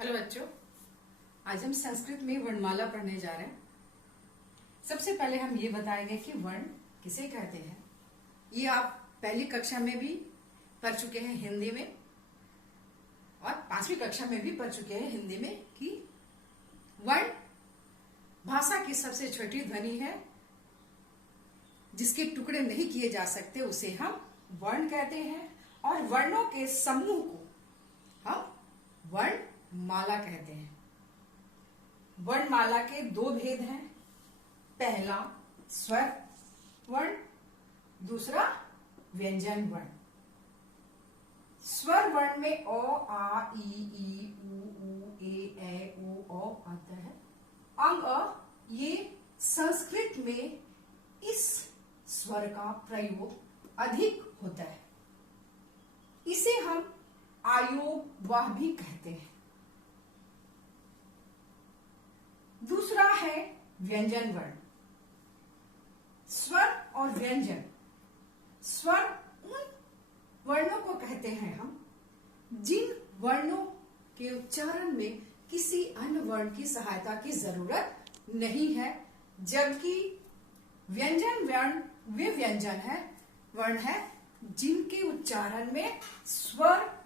Hello बच्चों, आज हम संस्कृत में वर्णमाला पढ़ने जा रहे हैं। सबसे पहले हम ये बताएंगे कि वर्ण किसे कहते हैं। ये आप पहली कक्षा में भी पढ़ चुके हैं हिंदी में, और 5वीं कक्षा में भी पढ़ चुके हैं हिंदी में कि वर्ण भाषा की सबसे छोटी ध्वनि है, जिसके टुकड़े नहीं किए जा सकते, उसे हम वर्ण कहते हैं। और वर्णों के समूह को हम वर्णमाला कहते हैं। वर्णमाला के दो भेद हैं। पहला स्वर वर्ण, दूसरा व्यंजन वर्ण। स्वर वर्ण में अ, आ, ई, उ, ए, ओ आता है। अंग अ, ये संस्कृत में इस स्वर का प्रयोग अधिक होता है। इसे हम आयोग वाह भी कहते हैं। दूसरा है व्यंजन वर्ण। स्वर और व्यंजन, स्वर उन वर्णों को कहते हैं हम जिन वर्णों के उच्चारण में किसी अन्य वर्ण की सहायता की जरूरत नहीं है, जबकि व्यंजन वर्ण वे वर्ण है जिनके उच्चारण में स्वर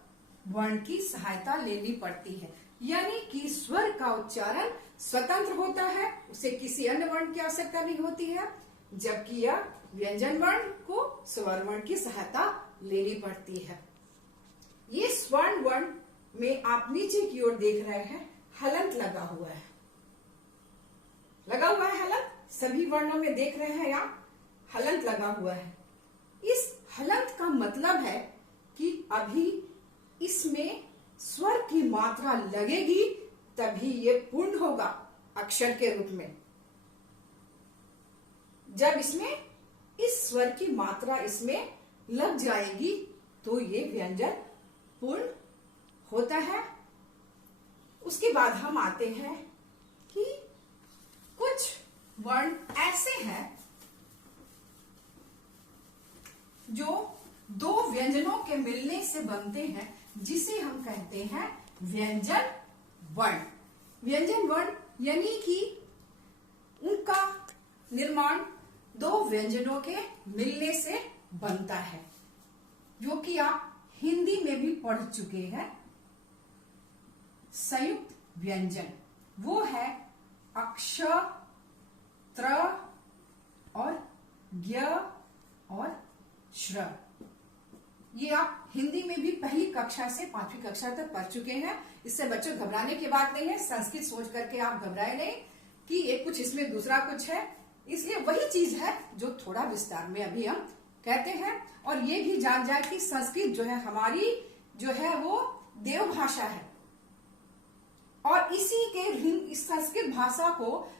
वर्ण की सहायता लेनी पड़ती है। यानी कि स्वर का उच्चारण स्वतंत्र होता है, उसे किसी अन्य वर्ण की आवश्यकता नहीं होती है, जबकि यह व्यंजन वर्ण को स्वर वर्ण की सहायता लेनी पड़ती है। ये स्वर्ण वर्ण में आप नीचे की ओर देख रहे हैं, हलंत लगा हुआ है हलंत। सभी वर्णों में देख रहे हैं, यहाँ हलंत लगा हुआ है। इस हलंत का मतलब है कि अभी इसमें स्वर की मात्रा लगेगी, तभी ये पूर्ण होगा अक्षर के रूप में। जब इसमें इस स्वर की मात्रा इसमें लग जाएगी तो ये व्यंजन पूर्ण होता है। उसके बाद हम आते हैं कि कुछ वर्ण ऐसे हैं जो दो व्यंजनों के मिलने से बनते हैं, जिसे हम कहते हैं व्यंजन वर्ण। व्यंजन वर्ण यानी कि उनका निर्माण दो व्यंजनों के मिलने से बनता है, जो कि आप हिंदी में भी पढ़ चुके हैं। संयुक्त व्यंजन वो है अक्ष, त्र और ज्ञ और श्र। ये आप हिंदी में भी पहली कक्षा से 5वीं कक्षा तक पढ़ चुके हैं। इससे बच्चों घबराने की बात नहीं है। संस्कृत सोच करके आप घबराए नहीं कि ये कुछ इसमें दूसरा कुछ है। इसलिए वही चीज है जो थोड़ा विस्तार में अभी हम कहते हैं। और ये भी जान जाए कि संस्कृत जो है हमारी जो है वो देव भाषा है, और इसी के इस संस्कृत भाषा को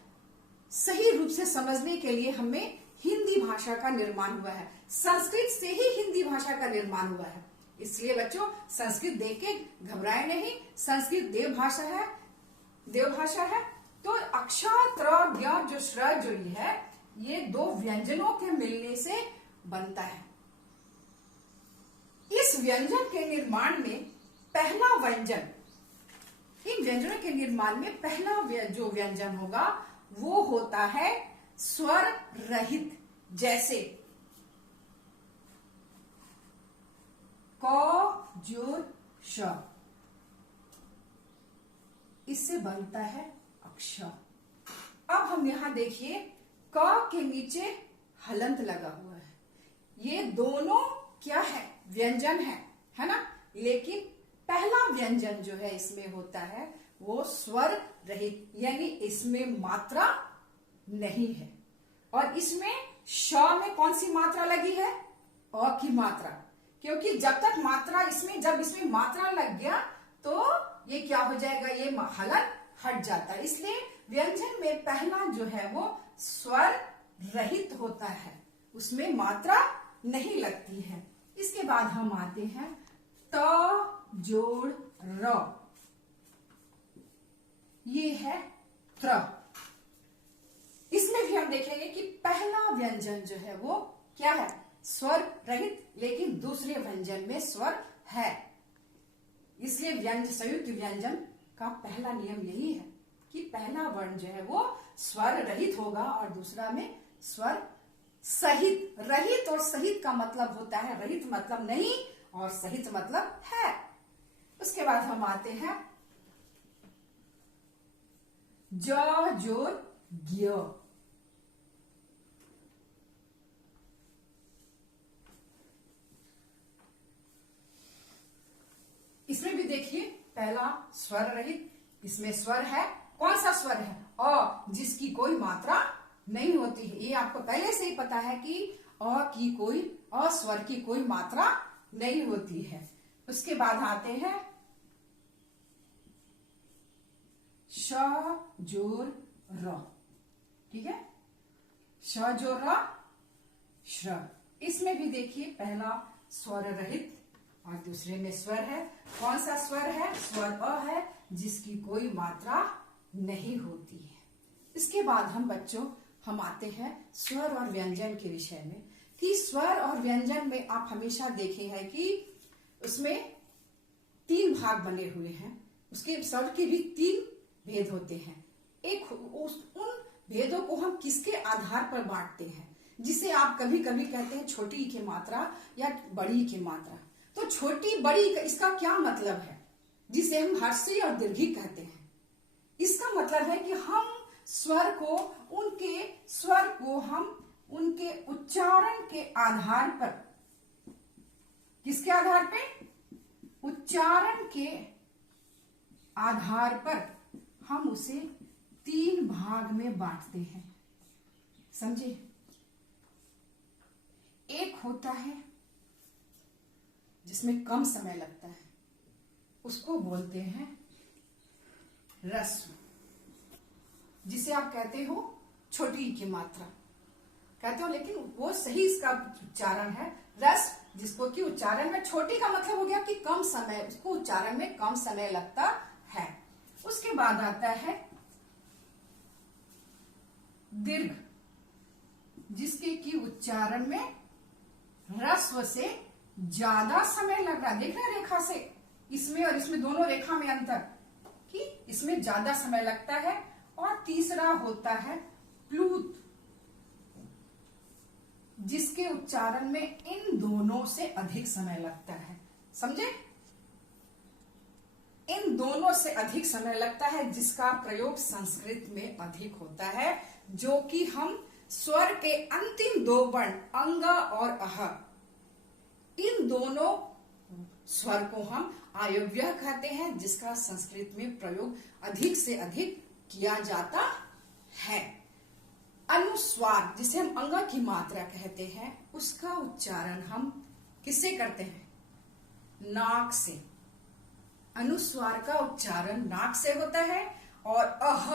सही रूप से समझने के लिए हमें हिंदी भाषा का निर्माण हुआ है। संस्कृत से ही हिंदी भाषा का निर्माण हुआ है। इसलिए बच्चों संस्कृत देख के घबराए नहीं। संस्कृत देव भाषा है। तो अक्षर, त्र, ज्ञ जो श्र जो है, ये दो व्यंजनों के मिलने से बनता है। इस व्यंजन के निर्माण में पहला व्यंजन, इन व्यंजनों के निर्माण में पहला जो व्यंजन होगा वो होता है स्वर रहित। जैसे क, जोर, श, इससे बनता है अक्षर। अब हम यहां देखिए, क के नीचे हलंत लगा हुआ है। ये दोनों क्या है? व्यंजन है ना। लेकिन पहला व्यंजन जो है इसमें होता है वो स्वर रहित, यानी इसमें मात्रा नहीं है। और इसमें श में कौन सी मात्रा लगी है? अ की मात्रा। क्योंकि जब इसमें मात्रा लग गया तो ये क्या हो जाएगा? ये हलन हट जाता है। इसलिए व्यंजन में पहला जो है वो स्वर रहित होता है, उसमें मात्रा नहीं लगती है। इसके बाद हम आते हैं त, जोड़, र। ये है त्र। इसमें भी हम देखेंगे कि पहला व्यंजन जो है वो क्या है? स्वर रहित, लेकिन दूसरे व्यंजन में स्वर है। इसलिए संयुक्त व्यंजन का पहला नियम यही है कि पहला वर्ण जो है वो स्वर रहित होगा और दूसरा में स्वर सहित। रहित और सहित का मतलब होता है, रहित मतलब नहीं और सहित मतलब है। उसके बाद हम आते हैं ज जोर ज्ञ। इसमें भी देखिए पहला स्वर रहित, इसमें स्वर है, कौन सा स्वर है? अ, जिसकी कोई मात्रा नहीं होती है। ये आपको पहले से ही पता है कि अ स्वर की कोई मात्रा नहीं होती है। उसके बाद आते हैं श जोर र। ठीक है, श जोर र श्र। इसमें भी देखिए पहला स्वर रहित और दूसरे में स्वर है। कौन सा स्वर है? स्वर अ है, जिसकी कोई मात्रा नहीं होती है। इसके बाद हम बच्चों हम आते हैं स्वर और व्यंजन के विषय में कि स्वर और व्यंजन में आप हमेशा देखे हैं कि उसमें 3 भाग बने हुए हैं। उसके स्वर के भी 3 भेद होते हैं। उन भेदों को हम किसके आधार पर बांटते हैं, जिसे आप कभी कभी कहते हैं छोटी ई की मात्रा या बड़ी ई की मात्रा। तो छोटी बड़ी इसका क्या मतलब है, जिसे हम हर्षी और दीर्घी कहते हैं? इसका मतलब है कि हम स्वर को हम उनके उच्चारण के आधार पर, किसके आधार पे? उच्चारण के आधार पर हम उसे 3 भाग में बांटते हैं। समझे? एक होता है जिसमें कम समय लगता है, उसको बोलते हैं रस्व, जिसे आप कहते हो छोटी की मात्रा कहते हो, लेकिन वो सही इसका उच्चारण है रस्व, जिसको कि उच्चारण में छोटी का मतलब हो गया कि कम समय, उसको उच्चारण में कम समय लगता है। उसके बाद आता है दीर्घ, जिसके कि उच्चारण में रस्व से ज्यादा समय लग रहा है। देख रहे हैं रेखा से, इसमें और इसमें दोनों रेखा में अंतर कि इसमें ज्यादा समय लगता है। और तीसरा होता है प्लूत, जिसके उच्चारण में इन दोनों से अधिक समय लगता है। समझे? इन दोनों से अधिक समय लगता है, जिसका प्रयोग संस्कृत में अधिक होता है, जो कि हम स्वर के अंतिम 2 वर्ण अंग और अह, इन दोनों स्वर को हम आयव्यय कहते हैं, जिसका संस्कृत में प्रयोग अधिक से अधिक किया जाता है। अनुस्वार, जिसे हम अंग की मात्रा कहते हैं, उसका उच्चारण हम किससे करते हैं? नाक से। अनुस्वार का उच्चारण नाक से होता है। और अह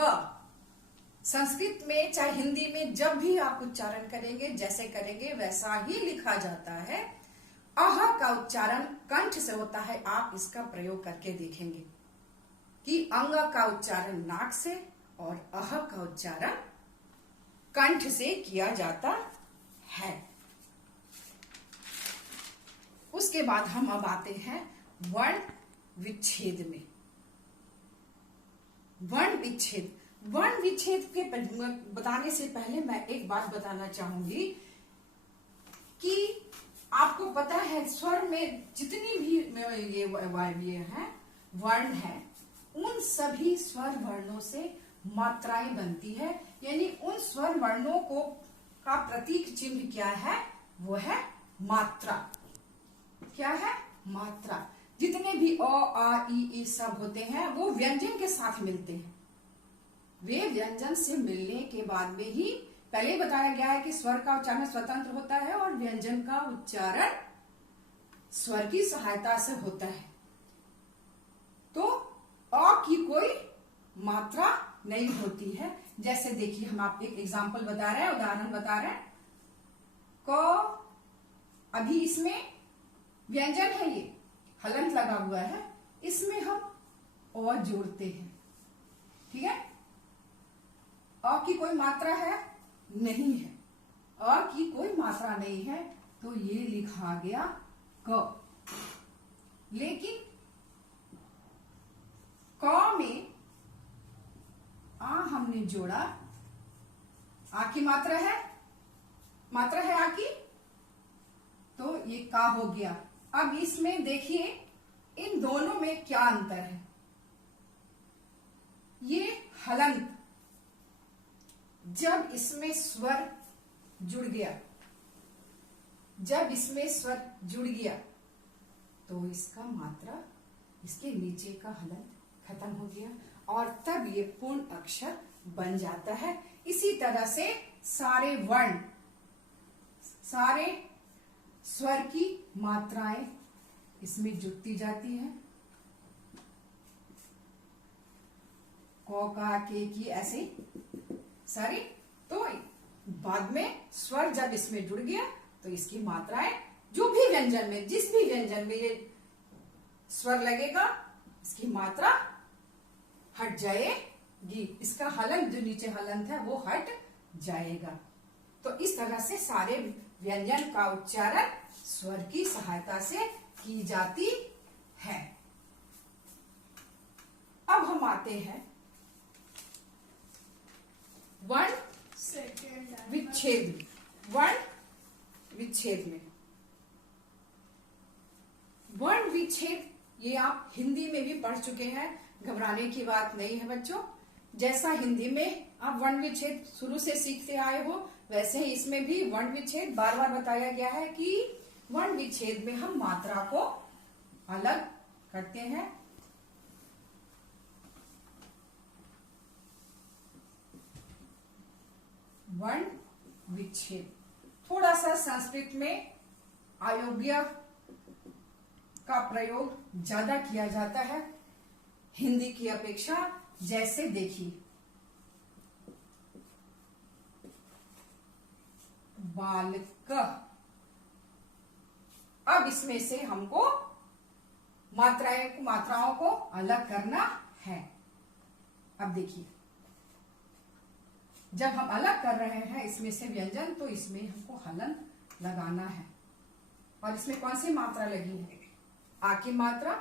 संस्कृत में चाहे हिंदी में जब भी आप उच्चारण करेंगे, जैसे करेंगे वैसा ही लिखा जाता है। अह का उच्चारण कंठ से होता है। आप इसका प्रयोग करके देखेंगे कि अंग का उच्चारण नाक से और अह का उच्चारण कंठ से किया जाता है। उसके बाद हम अब आते हैं वर्ण विच्छेद में। वर्ण विच्छेद के बताने से पहले मैं एक बात बताना चाहूंगी कि आपको पता है स्वर में जितनी भी ये वायव्य हैं, वर्ण है, उन सभी स्वर वर्णों से मात्राएं बनती है। यानी उन स्वर वर्णों को का प्रतीक चिन्ह क्या है? वो है मात्रा। क्या है? मात्रा। जितने भी अ आ ई सब होते हैं वो व्यंजन के साथ मिलते हैं। वे व्यंजन से मिलने के बाद में ही, पहले बताया गया है कि स्वर का उच्चारण स्वतंत्र होता है और व्यंजन का उच्चारण स्वर की सहायता से होता है। तो अ की कोई मात्रा नहीं होती है। जैसे देखिए हम आप एक एग्जाम्पल बता रहे हैं, उदाहरण बता रहे हैं। क, अभी इसमें व्यंजन है, ये हलंत लगा हुआ है, इसमें हम अ जोड़ते हैं। ठीक है? अ की कोई मात्रा है? नहीं है। अ की कोई मात्रा नहीं है, तो ये लिखा गया क। लेकिन क में हमने जोड़ा, आ की मात्रा है आ की, तो ये का हो गया। अब इसमें देखिए इन दोनों में क्या अंतर है। ये हलंत, जब इसमें स्वर जुड़ गया, तो इसका मात्रा, इसके नीचे का हलंत खत्म हो गया और तब ये पूर्ण अक्षर बन जाता है। इसी तरह से सारे वर्ण, सारे स्वर की मात्राएं इसमें जुड़ती जाती हैं। क का के की ऐसे सारी। तो बाद में स्वर जब इसमें जुड़ गया तो इसकी मात्राएं, जो भी व्यंजन में, जिस भी व्यंजन में ये स्वर लगेगा, इसकी मात्रा हट जाएगी, इसका हलंत, जो नीचे हलंत है वो हट जाएगा। तो इस तरह से सारे व्यंजन का उच्चारण स्वर की सहायता से की जाती है। अब हम आते हैं वर्ण विच्छेद, वर्ण विच्छेद में। वर्ण विच्छेद ये आप हिंदी में भी पढ़ चुके हैं, घबराने की बात नहीं है बच्चों। जैसा हिंदी में आप वर्ण विच्छेद शुरू से सीखते आए हो, वैसे ही इसमें भी वर्ण विच्छेद बार बार बताया गया है कि वर्ण विच्छेद में हम मात्रा को अलग करते हैं। वर्ण विच्छेद, थोड़ा सा संस्कृत में अयोग्य का प्रयोग ज्यादा किया जाता है हिंदी की अपेक्षा। जैसे देखिए, बालक, अब इसमें से हमको मात्राओं को अलग करना है। अब देखिए, जब हम अलग कर रहे हैं इसमें से व्यंजन, तो इसमें हमको हलंत लगाना है। और इसमें कौन सी मात्रा लगी है? आ की मात्रा,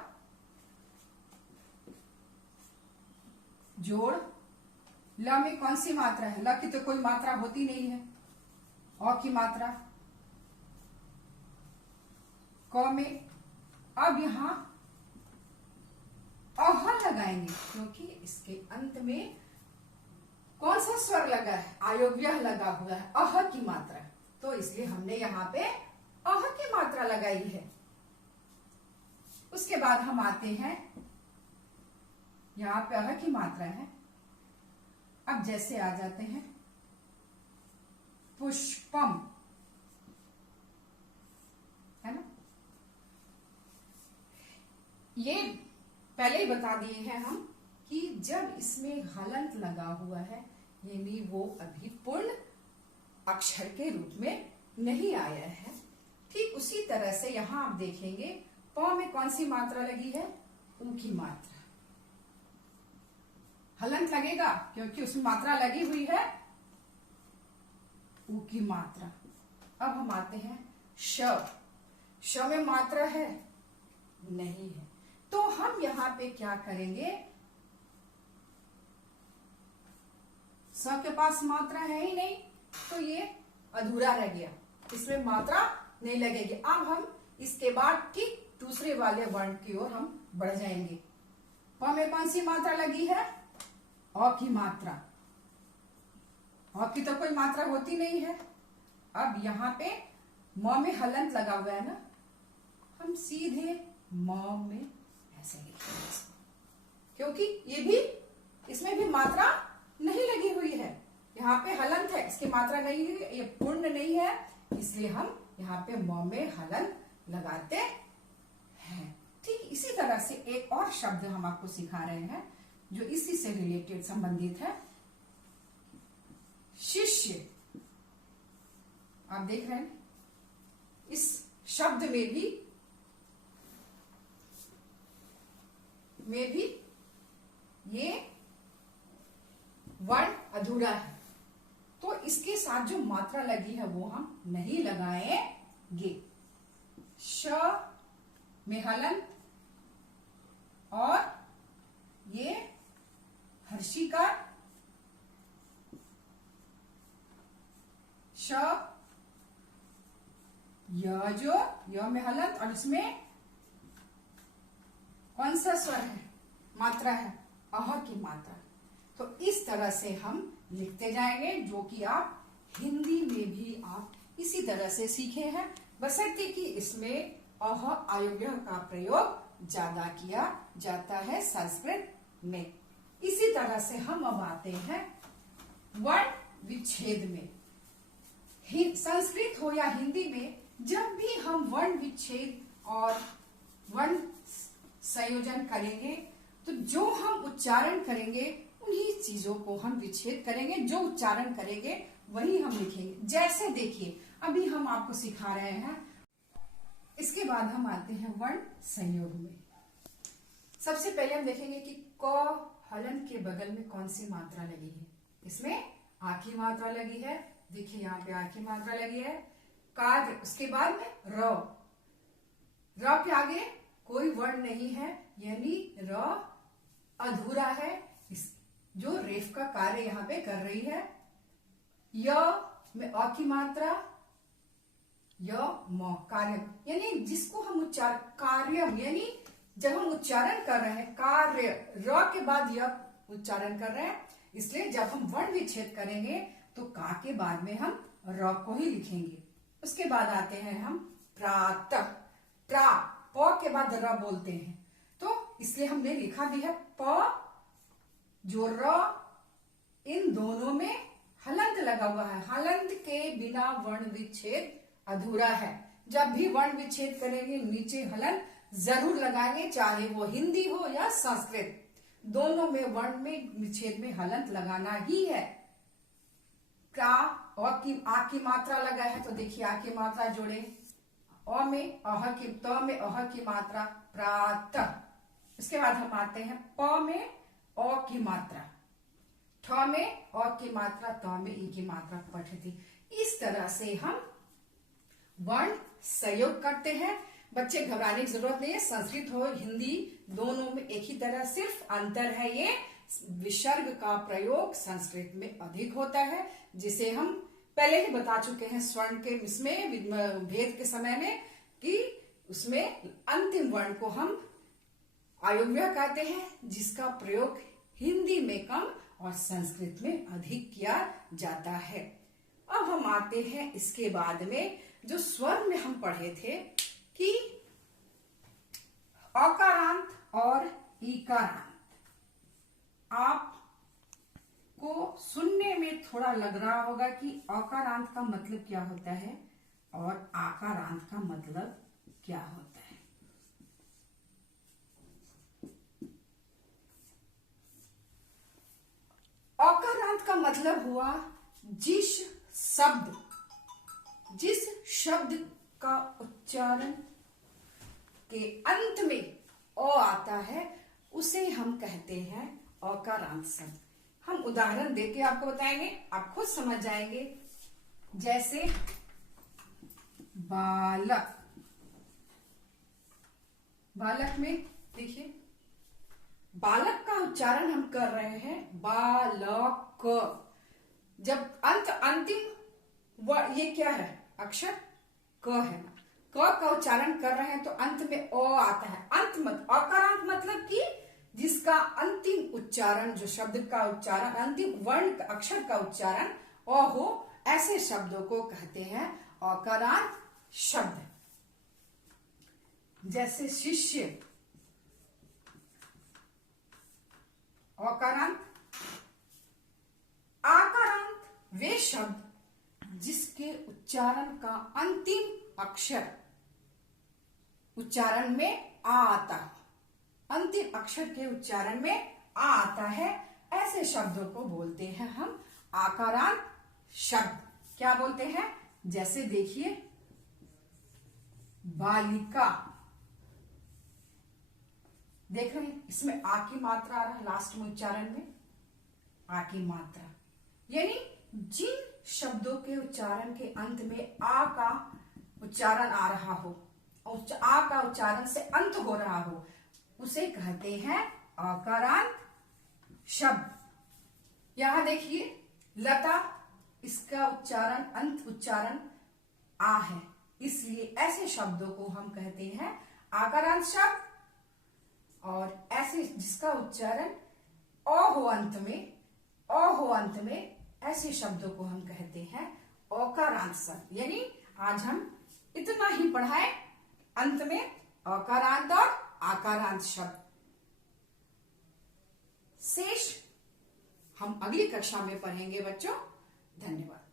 जोड़। ल में कौन सी मात्रा है? ल की तो कोई मात्रा होती नहीं है। औ की मात्रा। क में अब यहां अह लगाएंगे, क्योंकि इसके अंत में कौन सा स्वर लगा है? आयोव्य लगा हुआ है, अह की मात्रा। तो इसलिए हमने यहाँ पे अह की मात्रा लगाई है। उसके बाद हम आते हैं, यहाँ पे अह की मात्रा है। अब जैसे आ जाते हैं पुष्पम, है ना? ये पहले ही बता दिए हैं हम कि जब इसमें हलंत लगा हुआ है, यानी वो अभी पूर्ण अक्षर के रूप में नहीं आया है। ठीक उसी तरह से यहां आप देखेंगे, प में कौन सी मात्रा लगी है? ऊ की मात्रा। हलंत लगेगा क्योंकि उसमें मात्रा लगी हुई है, ऊ की मात्रा। अब हम आते हैं श। श में मात्रा है? नहीं है। तो हम यहां पे क्या करेंगे? स के पास मात्रा है ही नहीं, तो ये अधूरा रह गया, इसमें मात्रा नहीं लगेगी। अब हम इसके बाद ठीक दूसरे वाले वर्ण की ओर हम बढ़ जाएंगे। प में कौन सी मात्रा लगी है? अ की मात्रा। अ की तो कोई मात्रा होती नहीं है। अब यहाँ पे म में हलंत लगा हुआ है ना, हम सीधे म में ऐसे लिखेंगे इसको, क्योंकि ये भी, इसमें भी मात्रा नहीं लगी हुई है। यहाँ पे हलंत है, इसकी मात्रा नहीं है, ये पूर्ण नहीं है, इसलिए हम यहाँ पे म में हलंत लगाते हैं। ठीक इसी तरह से एक और शब्द हम आपको सिखा रहे हैं जो इसी से रिलेटेड संबंधित है। शिष्य, आप देख रहे हैं इस शब्द में भी ये वर्ण अधूरा है, तो इसके साथ जो मात्रा लगी है वो हम नहीं लगाएंगे। श में हलंत और ये हर्षिकार य में हलंत और इसमें कौन सा स्वर है, मात्रा है, अह की मात्रा। तो इस तरह से हम लिखते जाएंगे, जो कि आप हिंदी में भी आप इसी तरह से सीखे हैं, बशर्ते कि इसमें अह अव्यय का प्रयोग ज्यादा किया जाता है संस्कृत में। इसी तरह से हम अब आते हैं वर्ण विच्छेद में। संस्कृत हो या हिंदी में जब भी हम वर्ण विच्छेद और वर्ण संयोजन करेंगे तो जो हम उच्चारण करेंगे उन्हीं चीजों को हम विच्छेद करेंगे, जो उच्चारण करेंगे वही हम लिखेंगे। जैसे देखिए अभी हम आपको सिखा रहे हैं, इसके बाद हम आते हैं वर्ण संयोग में। सबसे पहले हम देखेंगे कि क हलंत के बगल में कौन सी मात्रा लगी है। इसमें आ की मात्रा लगी है, देखिए यहाँ पे आ की मात्रा लगी है। कार्य, उसके बाद में र के आगे कोई वर्ण नहीं है, यानी र अधूरा है, जो रेफ का कार्य यहाँ पे कर रही है। य में अ की मात्रा, य म कार्य, यानी जिसको हम कार्यम, यानी जब हम उच्चारण कर रहे हैं कार्य, र के बाद य उच्चारण कर रहे हैं, इसलिए जब हम वर्ण विच्छेद करेंगे तो का के बाद में हम र को ही लिखेंगे। उसके बाद आते हैं हम प्रातः, प्रा प के बाद र बोलते हैं, तो इसलिए हमने लिखा भी है प, जो र, इन दोनों में हलंत लगा हुआ है। हलंत के बिना वर्ण विच्छेद अधूरा है। जब भी वर्ण विच्छेद करेंगे नीचे हलंत जरूर लगाएंगे, चाहे वो हिंदी हो या संस्कृत, दोनों में वर्ण में विच्छेद में हलंत लगाना ही है। का आ की मात्रा लगा है, तो देखिए आ की मात्रा जोड़े, अ में अह की, त में अह की मात्रा प्रातः। इसके बाद हम आते हैं प में अ की मात्रा, ठ में अ की मात्रा, त में ई की मात्रा पठती। इस तरह से हम वर्ण संयोग करते हैं। बच्चे घबराने की जरूरत नहीं है, संस्कृत हो हिंदी दोनों में एक ही तरह, सिर्फ अंतर है ये विसर्ग का प्रयोग संस्कृत में अधिक होता है, जिसे हम पहले ही बता चुके हैं स्वर्ण के इसमें भेद के समय में, कि उसमें अंतिम वर्ण को हम अव्यय कहते हैं, जिसका प्रयोग हिंदी में कम और संस्कृत में अधिक किया जाता है। अब हम आते हैं इसके बाद में जो स्वर में हम पढ़े थे कि अकारांत और ईकारांत। आपको सुनने में थोड़ा लग रहा होगा कि अकारांत का मतलब क्या होता है और आकारांत का मतलब क्या होता है। अकारांत का मतलब हुआ जिस शब्द का उच्चारण के अंत में अ आता है, उसे हम कहते हैं अकारांत शब्द। हम उदाहरण देके आपको बताएंगे, आप खुद समझ जाएंगे। जैसे बालक, बालक में देखिए बालक का उच्चारण हम कर रहे हैं बालक। जब अंतिम ये क्या है, अक्षर क है ना, क का उच्चारण कर रहे हैं तो अंत में अ आता है। अंत मत अकारांत मतलब कि जिसका अंतिम उच्चारण, जो शब्द का उच्चारण, अंतिम वर्ण अक्षर का उच्चारण अ हो, ऐसे शब्दों को कहते हैं अकारांत शब्द। जैसे शिष्य, अकारांत। आकारांत वे शब्द जिसके उच्चारण का अंतिम अक्षर उच्चारण में आ आता है, अंतिम अक्षर के उच्चारण में आ आता है, ऐसे शब्दों को बोलते हैं हम आकारांत शब्द। क्या बोलते हैं? जैसे देखिए बालिका, देख रहे हैं इसमें आ की मात्रा आ रहा है, लास्ट में उच्चारण में आ की मात्रा, यानी जिन शब्दों के उच्चारण के अंत में आ का उच्चारण आ रहा हो, आ का उच्चारण से अंत हो रहा हो, उसे कहते हैं आकारांत शब्द। यहां देखिए लता, इसका उच्चारण अंत उच्चारण आ है, इसलिए ऐसे शब्दों को हम कहते हैं आकारांत शब्द। और ऐसे जिसका उच्चारण अ हो अंत में ऐसे शब्दों को हम कहते हैं औकारांत शब्द। यानी आज हम इतना ही पढ़ाए, अंत में औकारांत और आकारांत शब्द। शेष हम अगली कक्षा में पढ़ेंगे बच्चों। धन्यवाद।